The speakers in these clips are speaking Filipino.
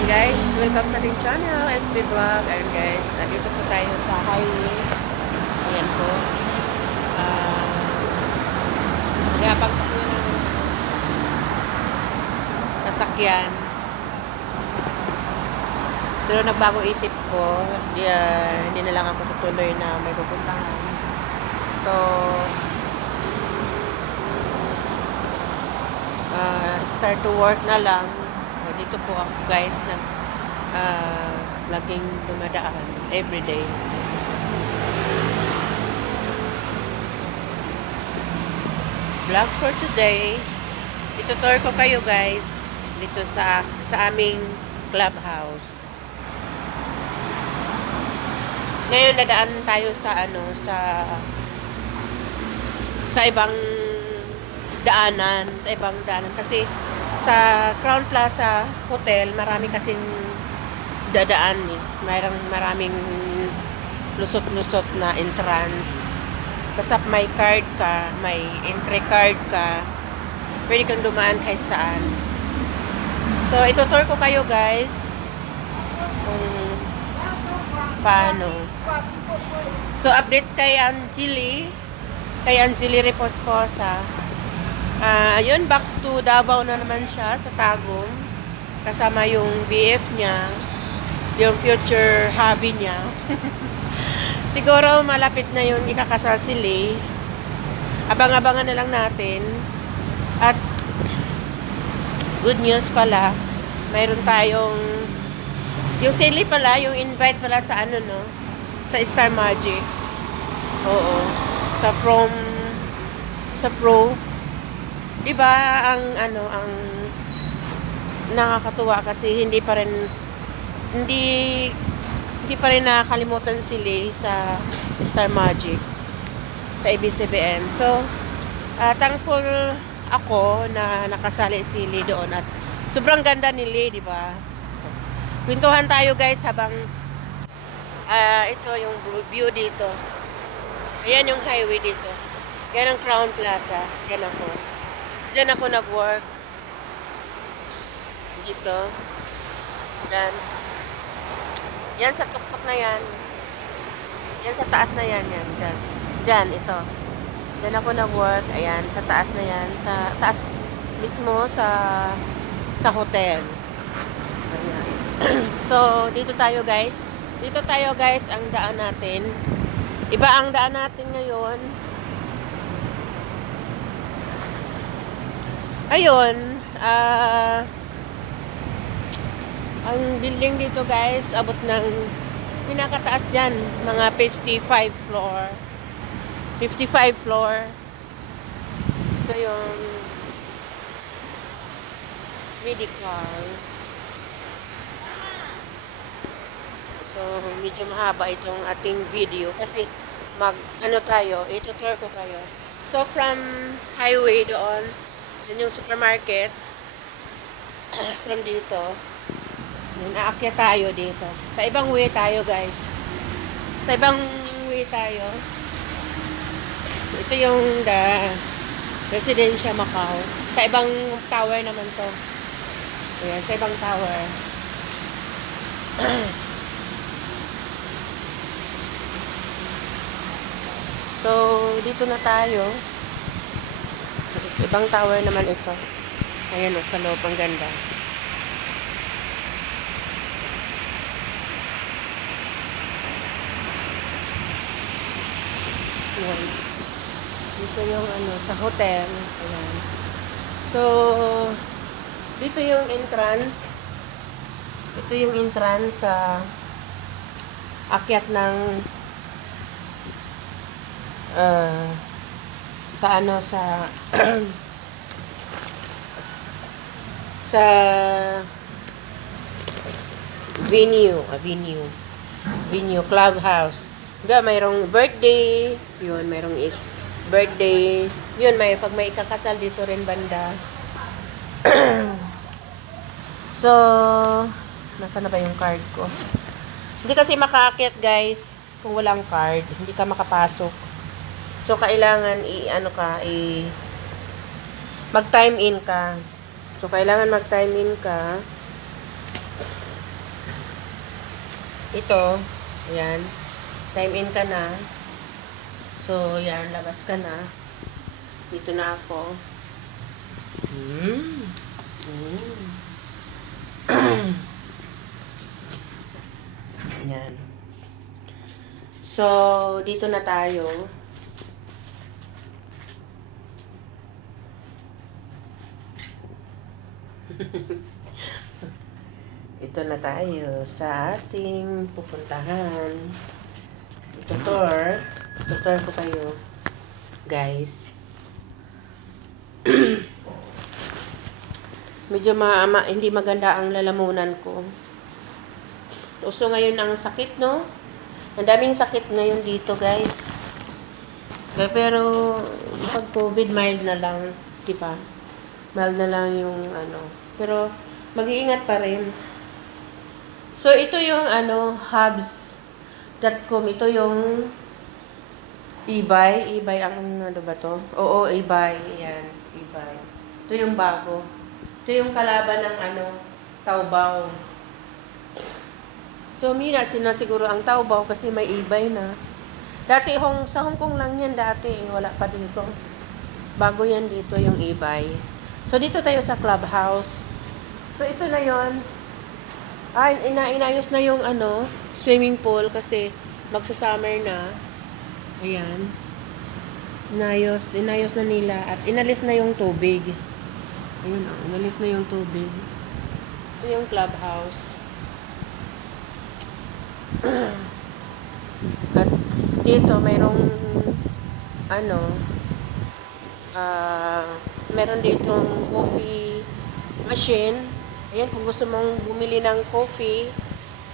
Ayan guys, welcome sa ating channel, XB Vlog. Ayan guys, dito po tayo sa highway. Ayan po. Magyapag po ng sasakyan. Pero nagbago isip ko, hindi na lang ako tutuloy na may pupuntahan. So, start to work na lang. Dito po ako guys laging dumadaan everyday. Vlog for today. Itutur ko kayo guys dito sa aming clubhouse. Ngayon dadaan tayo sa sa ibang daanan, kasi sa Crown Plaza Hotel, marami kasing dadaan eh. Maraming lusot-lusot na entrance. Basta may card ka, may entry card ka, pwede kang dumaan kahit saan. So, itutur ko kayo guys kung paano. So, update kay Angeli Reposposa. Ayun, back to Davao na naman siya sa Tagum. Kasama yung BF niya, yung future hubby niya. Siguro malapit na yung ikakasal si Lay. Abang-abangan na lang natin. At good news pala, mayroon tayong yung sili pala, yung invite pala sa sa Star Magic. Oo, sa Pro. Diba, ang nakakatuwa kasi hindi pa rin nakakalimutan sila sa Star Magic sa ABS-CBN. So, thankful ako na nakasali si Lee doon at sobrang ganda ni Lee, diba? Kwentuhan tayo guys habang ito yung view dito. Ayan yung highway dito. Yan ang Crown Plaza. Diyan ako nag-work. Dito. Yan sa tuktok na yan. Yan sa taas na yan. Diyan, ito. Diyan ako nag-work. Ayan, sa taas na yan. Sa taas mismo sa hotel. Ayan. So, dito tayo guys. Ang daan natin. Iba ang daan natin ngayon. Ayun, ang building dito guys, abot ng pinakataas dyan, mga 55 floor. 55 floor. Ito yung medical. So, medyo mahaba itong ating video kasi itutur ko kayo. So, from highway doon, yun yung supermarket. From dito, yun, aakyat tayo dito. Sa ibang way tayo, guys. Ito yung Residencia Macau. Sa ibang tower naman to. Ayan, sa ibang tower. So, dito na tayo. Ibang tower naman ito. Ayan o, sa loob. Ang ganda. Ayan. Dito yung sa hotel. Ayan. So, dito yung entrance. Ito yung entrance sa akyat ng sa venue clubhouse. Diba, mayroong birthday, yun, mayroong birthday, yun, pag may ikakasal dito rin banda. So, nasaan na ba yung card ko? Hindi kasi makaakyat guys kung walang card, hindi ka makapasok. So, kailangan mag-time in ka. So, kailangan mag-time in ka Ito, ayan. Time in ka na. So, yan, labas ka na. Dito na ako. Yan. So, dito na tayo. Ito na tayo sa ating pupuntahan. Tutor ko kayo, guys. Medyo hindi maganda ang lalamunan ko. Uso ngayon ang sakit, no? Ang daming sakit ngayon dito, guys. Pero, pag COVID, mild na lang. Diba? Mild na lang yung ano. Pero, mag-iingat pa rin. So, ito yung hubs.com. Ito yung eBay. eBay ang ano ba to? Oo, eBay. Ayan, eBay. Ito yung bago. Ito yung kalaban ng Taobao. So, mina sila siguro ang Taobao kasi may eBay na. Dati, sa Hong Kong lang yan dati. Wala pa dito. Bago yan dito yung eBay. So, dito tayo sa Clubhouse. So, ito na yon. Inayos na yung swimming pool kasi magsa-summer na. Ayan. Inayos na nila at inalis na yung tubig. Ayun o, inalis na yung tubig. Ito yung Clubhouse. At dito mayroong meron ditong coffee machine. Ayan, kung gusto mong bumili ng coffee,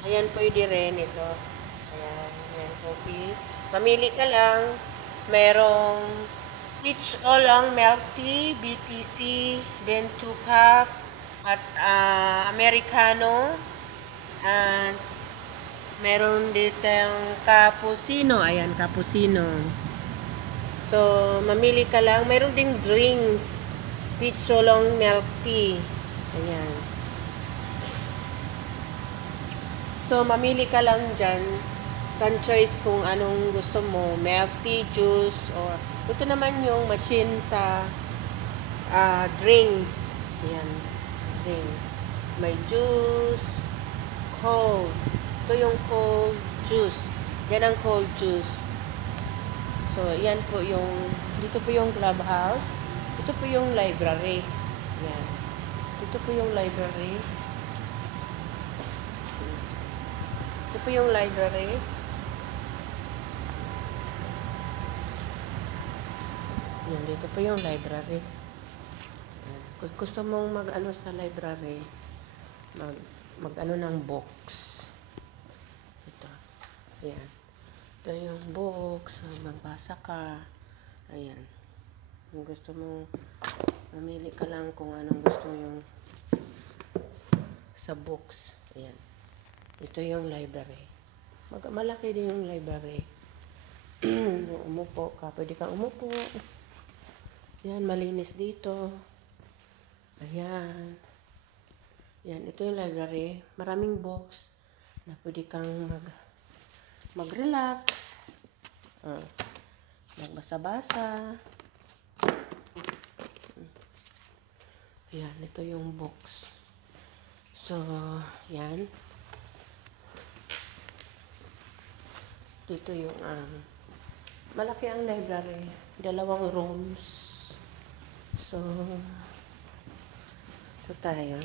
ayan, pwede rin ito. Ayan, coffee. Mamili ka lang. Merong peach oolong milk tea, BTC, then 2 cup, at Americano. And meron ditong cappuccino. Ayan, cappuccino. So, mamili ka lang. Meron ding drinks. Peach oolong milk tea. Ayan. So, mamili ka lang dyan. Sun choice kung anong gusto mo. Milk tea, juice, or ito naman yung machine sa drinks. Ayan. Drinks. May juice, cold. Ito yung cold juice. Yan ang cold juice. So, yan po yung, dito po yung Clubhouse. Ito po yung library. Yan. Ito po yung library. Ito po yung library. Yan, dito po yung library. Yan. Kung gusto mong mag-ano sa library, mag-ano ng books. Ayan. Ito yung books. Magbasa ka. Ayan. Kung gusto mo, mamili ka lang kung anong gusto yung sa books. Ayan. Ito yung library. Malaki din yung library. Umupo ka. Pwede kang umupo. Ayan. Malinis dito. Ayan. Ayan. Ito yung library. Maraming books na pwede kang mag-relax, magbasa-basa. Yan, ito yung books. So, yan. Dito yung, malaki ang library. 2 rooms. So, ito tayo.